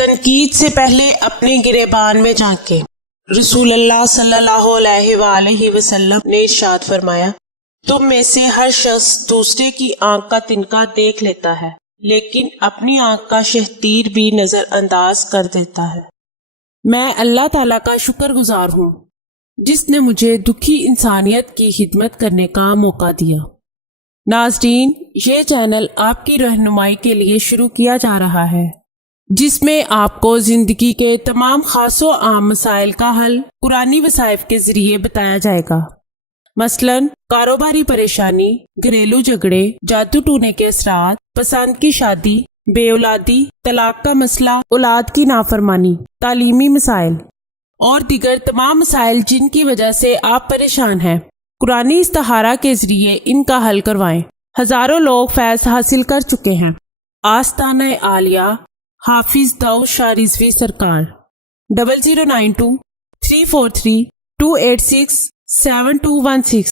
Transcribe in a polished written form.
تنقید سے پہلے اپنے گریبان میں جھانکیں۔ رسول اللہ صلی اللہ علیہ وآلہ وسلم نے ارشاد فرمایا، تم میں سے ہر شخص دوسرے کی آنکھ کا تنکا دیکھ لیتا ہے، لیکن اپنی آنکھ کا شہتیر بھی نظر انداز کر دیتا ہے۔ میں اللہ تعالیٰ کا شکر گزار ہوں جس نے مجھے دکھی انسانیت کی خدمت کرنے کا موقع دیا۔ ناظرین، یہ چینل آپ کی رہنمائی کے لیے شروع کیا جا رہا ہے، جس میں آپ کو زندگی کے تمام خاص و عام مسائل کا حل قرآنی وظائف کے ذریعے بتایا جائے گا۔ مثلاً کاروباری پریشانی، گھریلو جھگڑے، جادو ٹونے کے اثرات، پسند کی شادی، بے اولادی، طلاق کا مسئلہ، اولاد کی نافرمانی، تعلیمی مسائل اور دیگر تمام مسائل جن کی وجہ سے آپ پریشان ہیں، قرآنی استخارہ کے ذریعے ان کا حل کروائیں۔ ہزاروں لوگ فیض حاصل کر چکے ہیں۔ آستانہ عالیہ حافظ داؤد شاہ رضوی سرکار 0092 343 286 7216